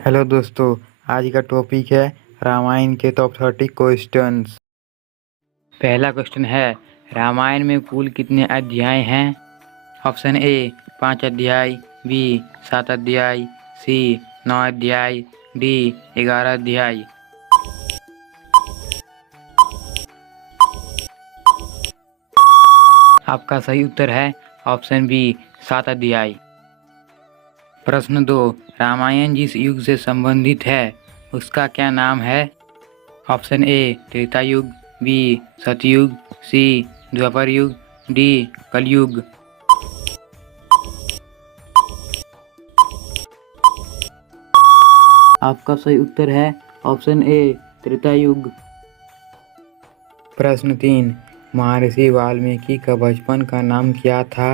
Hello दोस्तों। आज का टॉपिक है रामायण के टॉप 30 क्वेश्चंस। पहला क्वेश्चन है, रामायण में कुल कितने अध्याय हैं? ऑप्शन ए 5 अध्याय, बी 7 अध्याय, सी 9 अध्याय, डी 11 अध्याय। आपका सही उत्तर है ऑप्शन बी 7 अध्याय। प्रश्न 2, रामायण जिस युग से संबंधित है उसका क्या नाम है? ऑप्शन ए त्रेता युग, बी सतयुग, सी द्वापर युग, डी कलयुग। आपका सही उत्तर है ऑप्शन ए त्रेता युग। प्रश्न 3, महर्षि वाल्मीकि का बचपन का नाम क्या था?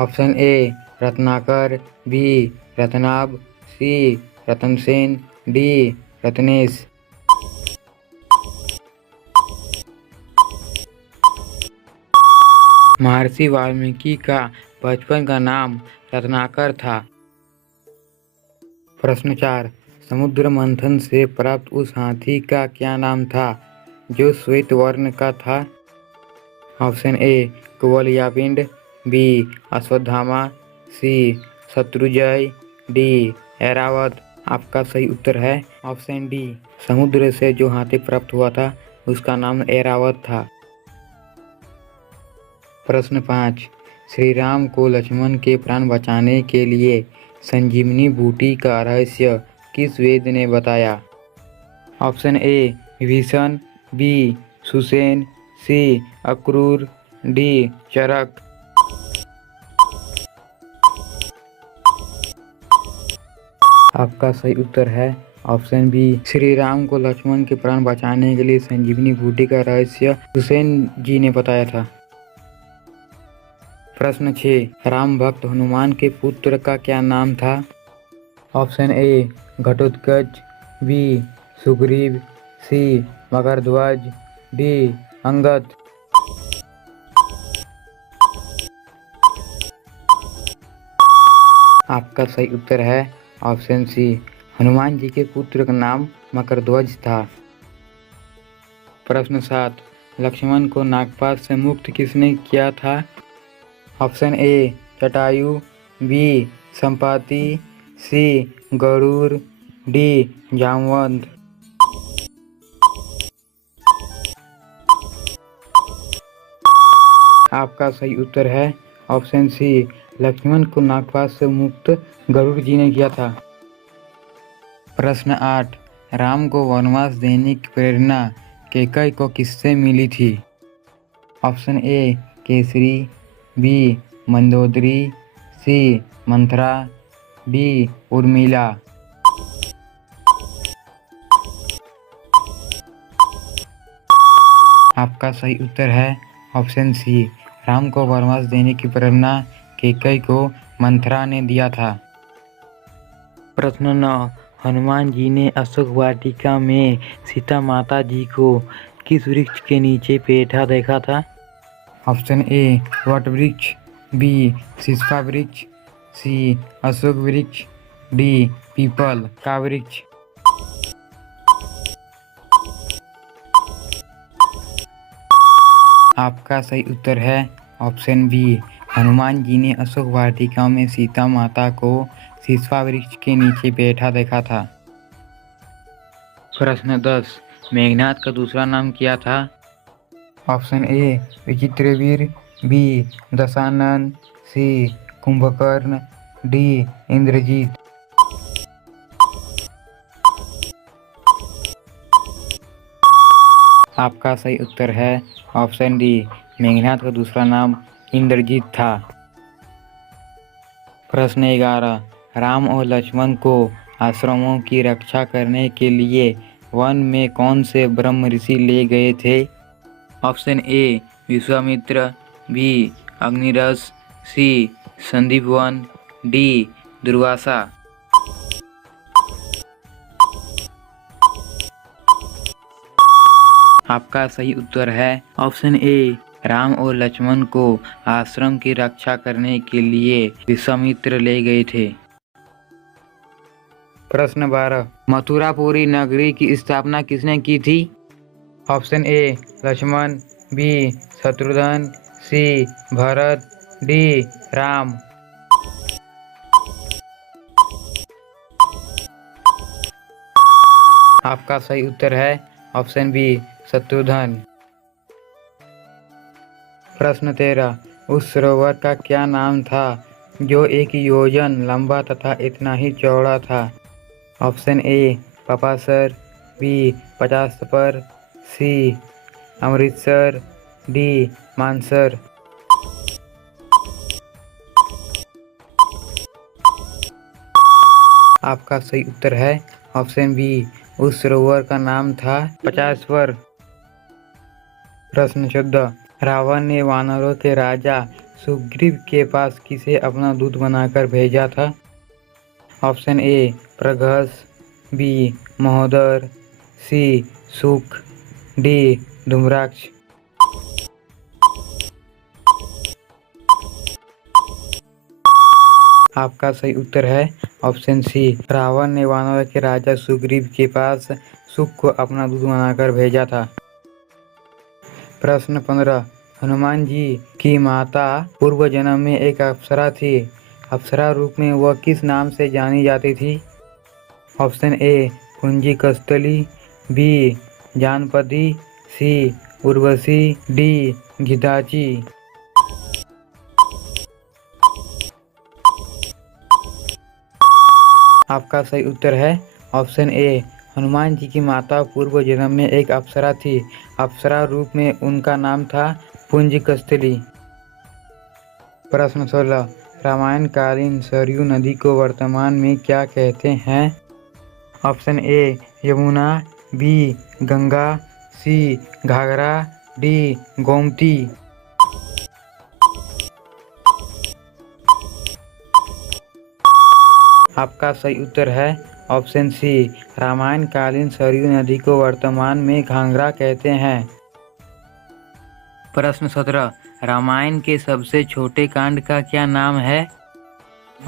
Option A Ratnakar, B Ratnabh, C Ratansen, D Ratnesh. Maharshi Valmiki का बचपन का नाम रत्नाकर था। प्रश्न 4, समुद्र मंथन से प्राप्त उस हाथी का क्या नाम था जो श्वेत वर्ण का था? Option A Kuvalayapind, B Ashwatthama, C Shatrunjay, D Airavat. आपका सही उत्तर है ऑप्शन डी, समुद्र से जो हाथी प्राप्त हुआ था उसका नाम ऐरावत था। प्रश्न 5, श्री राम को लक्ष्मण के प्राण बचाने के लिए संजीवनी बूटी का रहस्य किस वेद ने बताया? Option A Vibhishan, B Susen, C Akrur, D Charak. आपका सही उत्तर है ऑप्शन बी, श्री राम को लक्ष्मण के प्राण बचाने के लिए संजीवनी बूटी का रहस्य सुसेन जी ने बताया था। प्रश्न 6, राम भक्त हनुमान के पुत्र का क्या नाम था? Option A Ghatotkach, B Sugriv, C Makardhwaj, D Angad. आपका सही उत्तर है ऑप्शन सी, हनुमान जी के पुत्र का नाम मकरध्वज था। प्रश्न 7, लक्ष्मण को नागपाश से मुक्त किसने किया था? Option A Jatayu, B Sampati, C Garud, D Jamwant. आपका सही उत्तर है ऑप्शन सी, लक्ष्मण को नागपाश से मुक्त गरुड़ जी ने किया था। प्रश्न 8, राम को वनवास देने की प्रेरणा कैकेयी को किससे मिली थी? Option A Kesari, B Mandodari, C Manthara, D Urmila. आपका सही उत्तर है ऑप्शन सी, राम को वनवास देने की प्रेरणा कैकेयी को मंथरा ने दिया था। प्रश्न 9, हनुमान जी ने अशोक वाटिका में सीता माता जी को किस वृक्ष के नीचे बैठा देखा था? ऑप्शन ए वट वृक्ष, बी सिसपा वृक्ष, सी अशोक वृक्ष, डी पीपल का वृक्ष। आपका सही उत्तर है ऑप्शन बी, हनुमान जी ने अशोक वाटिका में सीता माता को सिसपा वृक्ष के नीचे बैठा देखा था। प्रश्न 10, मेघनाद का दूसरा नाम क्या था? Option A Vichitraveer, B Dashanan, C Kumbhkaran, D Indrajit. आपका सही उत्तर है ऑप्शन डी, मेघनाद का दूसरा नाम इंद्रजीत था। प्रश्न 11, राम और लक्ष्मण को आश्रमों की रक्षा करने के लिए वन में कौन से ब्रह्म ऋषि ले गए थे? Option A Vishwamitra, B Agniras, C Sandipvan, D Durvasa. आपका सही उत्तर है ऑप्शन ए, राम और लक्ष्मण को आश्रम की रक्षा करने के लिए विश्वामित्र ले गए थे। प्रश्न 12, मथुरापुरी नगरी की स्थापना किसने की थी? Option A Lakshman, B Shatrughan, C Bharat, D Ram. आपका सही उत्तर है ऑप्शन बी शत्रुघ्न। प्रश्न 13, उस सरोवर का क्या नाम था जो 1 योजन लंबा तथा इतना ही चौड़ा था? Option A Papasar, B Pachaspar, C Amritsar, D Mansar. आपका सही उत्तर है ऑप्शन बी, उस सरोवर का नाम था पचासवर। प्रश्न 14, रावण ने वानरों के राजा सुग्रीव के पास किसे अपना दूत बनाकर भेजा था? ऑप्शन ए प्रघस, बी महोदर, सी सुक, डी धूम्राक्ष। आपका सही उत्तर है ऑप्शन सी, रावण ने वानरों के राजा सुग्रीव के पास सुक को अपना दूत बनाकर भेजा था। प्रश्न 15, हनुमान जी की माता पूर्व जन्म में एक अप्सरा थी। अप्सरा रूप में वह किस नाम से जानी जाती थी? ऑप्शन ए कुंजी कस्तली, बी जानपदी, सी उर्वशी, डी घिताची। आपका सही उत्तर है ऑप्शन ए, हनुमान जी की माता पूर्व जन्म में एक अप्सरा थी। अप्सरा रूप में उनका नाम था पुंजकस्थली। प्रश्न 16, रामायण कालीन सरयू नदी को वर्तमान में क्या कहते हैं? Option A Yamuna, B Ganga, C Ghaghara, D Gomti. आपका सही उत्तर है ऑप्शन सी, रामायण कालीन सरयू नदी को वर्तमान में घाघरा कहते हैं। प्रश्न 17, रामायण के सबसे छोटे कांड का क्या नाम है?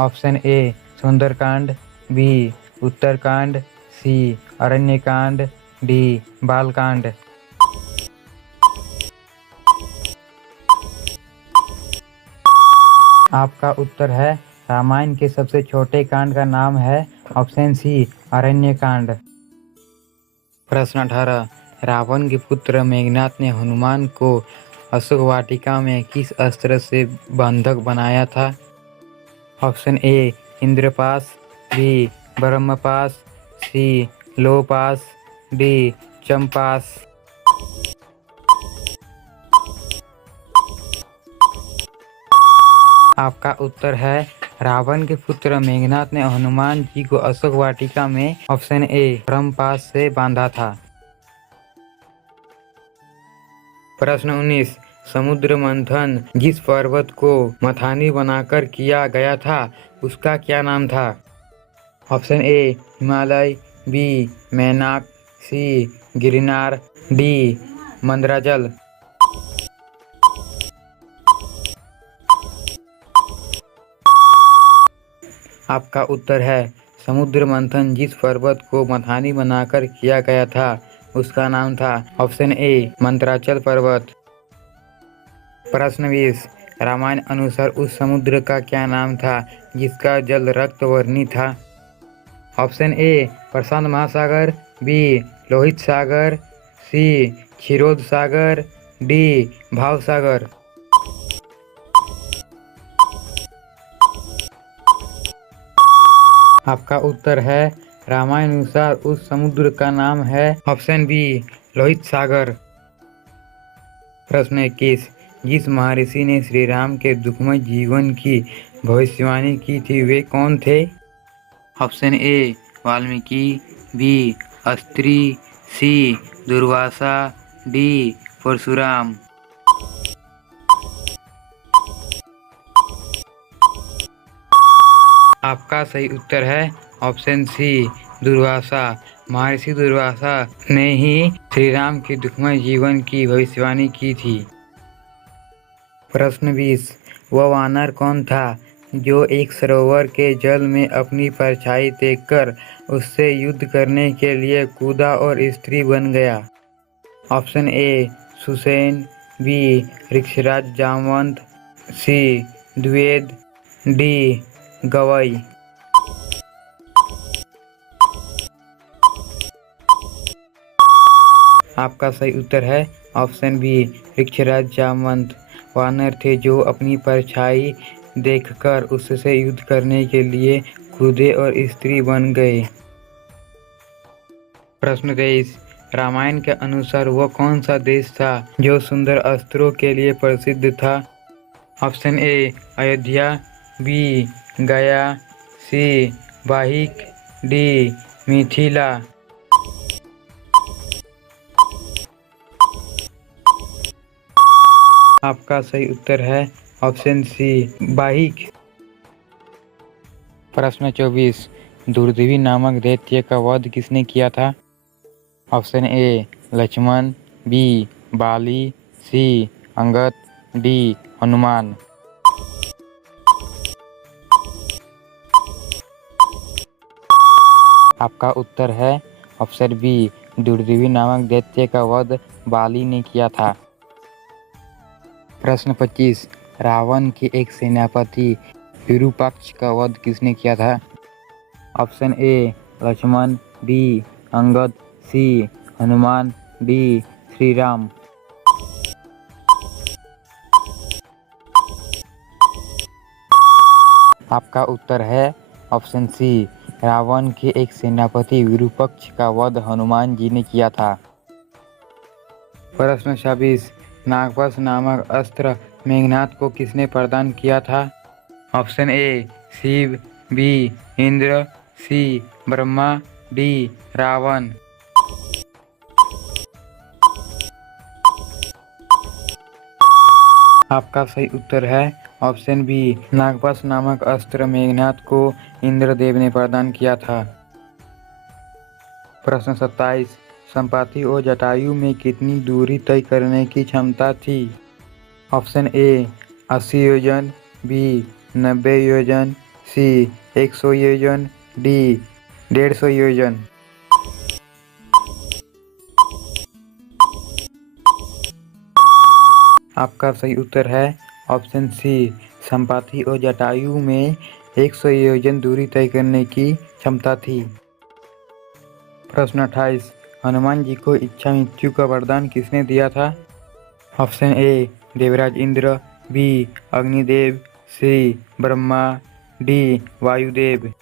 Option A Sundarkand, B Uttarkand, C Aranyakand, D Balkand. आपका उत्तर है रामायण के सबसे छोटे कांड का नाम है ऑप्शन सी अरण्यकांड। प्रश्न 18, रावण के पुत्र मेघनाद ने हनुमान को अशोक वाटिका में किस अस्त्र से बंधक बनाया था? Option A Indrapas, B Brahmapas, C Lohpas, D Champas. आपका उत्तर है रावण के पुत्र मेघनाद ने हनुमान जी को अशोक वाटिका में ऑप्शन ए ब्रह्मपास से बांधा था। प्रश्न 19, समुद्र मंथन जिस पर्वत को मथानी बनाकर किया गया था उसका क्या नाम था? Option A Himalaya, B Mainak, C Girnar, D Mandarachal. आपका उत्तर है समुद्र मंथन जिस पर्वत को मथानी बनाकर किया गया था उसका नाम था ऑप्शन ए मंदराचल पर्वत। प्रश्न 20, रामायण अनुसार उस समुद्र का क्या नाम था जिसका जल रक्त वर्णी था? ऑप्शन ए प्रशांत महासागर, बी लोहित सागर, सी क्षीरोद सागर, डी भाव सागर। आपका उत्तर है रामायण अनुसार उस समुद्र का नाम है ऑप्शन बी लोहित सागर। प्रश्न 21, जिस महर्षि ने श्री राम के दुखमय जीवन की भविष्यवाणी की थी वे कौन थे? Option A Valmiki, B Astri, C Durvasa, D Parshuram. आपका सही उत्तर है ऑप्शन सी दुर्वासा। महर्षि दुर्वासा ने ही श्री राम के दुखमय जीवन की भविष्यवाणी की थी। प्रश्न 20, वह वानर कौन था जो एक सरोवर के जल में अपनी परछाई देखकर उससे युद्ध करने के लिए कूदा और स्त्री बन गया। Option A Susain, B Rikshraj Jamvant, C Dwivid, D Gavai. आपका सही उत्तर है ऑप्शन बी ऋक्षराज जामवंत। वानर थे जो अपनी परछाई देखकर उससे युद्ध करने के लिए कूदे और स्त्री बन गए। प्रश्न 23। रामायण के अनुसार वह कौन सा देश था जो सुंदर अस्त्रों के लिए प्रसिद्ध था? ऑप्शन ए अयोध्या, बी गया, सी वाहिक, डी मिथिला। आपका सही उत्तर है ऑप्शन सी वाहिक। प्रश्न 24। दुर्देवी नामक दैत्य का वध किसने किया था? Option A Lakshman, B Bali, C Angad, D Hanuman. आपका उत्तर है ऑप्शन बी दुर्देवी नामक दैत्य का वध बाली ने किया था। प्रश्न 25। रावण के एक सेनापति विरूपाक्ष का वध किसने किया था? Option A Lakshman, B Angad, C Hanuman, D Shri Ram. आपका उत्तर है ऑप्शन सी रावण के एक सेनापति विरूपाक्ष का वध हनुमान जी ने किया था। प्रश्न 26। नागपाश नामक अस्त्र मेघनाद को किसने प्रदान किया था? Option A Shiv, B Indra, C Brahma, D Ravan. आपका सही उत्तर है ऑप्शन बी नागपाश नामक अस्त्र मेघनाद को इंद्रदेव ने प्रदान किया था। प्रश्न 27। संपाति और जटायु में कितनी दूरी तय करने की क्षमता थी? ऑप्शन ए 80 योजन, बी 90 योजन, सी 100 योजन, डी 150 योजन। आपका सही उत्तर है ऑप्शन सी संपाति और जटायु में 100 योजन दूरी तय करने की क्षमता थी। प्रश्न 28। हनुमान जी को इच्छा मृत्यु का वरदान किसने दिया था? Option A Devraj Indra, B Agnidev, C Brahma, D Vayudev.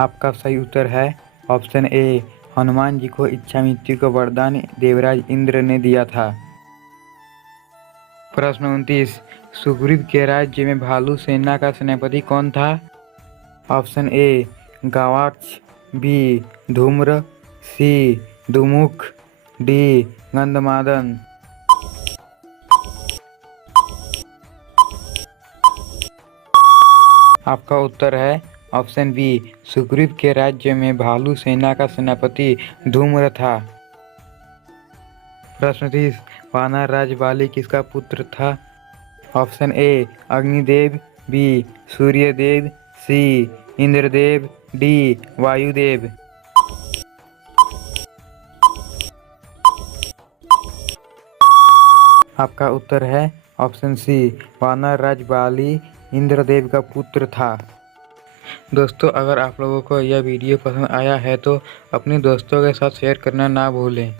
आपका सही उत्तर है ऑप्शन ए हनुमान जी को इच्छा मृत्यु का वरदान देवराज इंद्र ने दिया था। प्रश्न 29। सुग्रीव के राज्य में भालू सेना का सेनापति कौन था? Option A Gavaksh, B Dhumra, C Dumukh, D Gandhmadan. आपका उत्तर है ऑप्शन बी सुग्रीव के राज्य में भालू सेना का सेनापति धूम्र था। प्रश्न 30। वानर राज बाली किसका पुत्र था? Option A Agnidev, B Suryadev, C Indradev, D Vayudev. आपका उत्तर है ऑप्शन सी वानर राज बाली इंद्रदेव का पुत्र था। दोस्तों, अगर आप लोगों को यह वीडियो पसंद आया है तो अपने दोस्तों के साथ शेयर करना ना भूलें।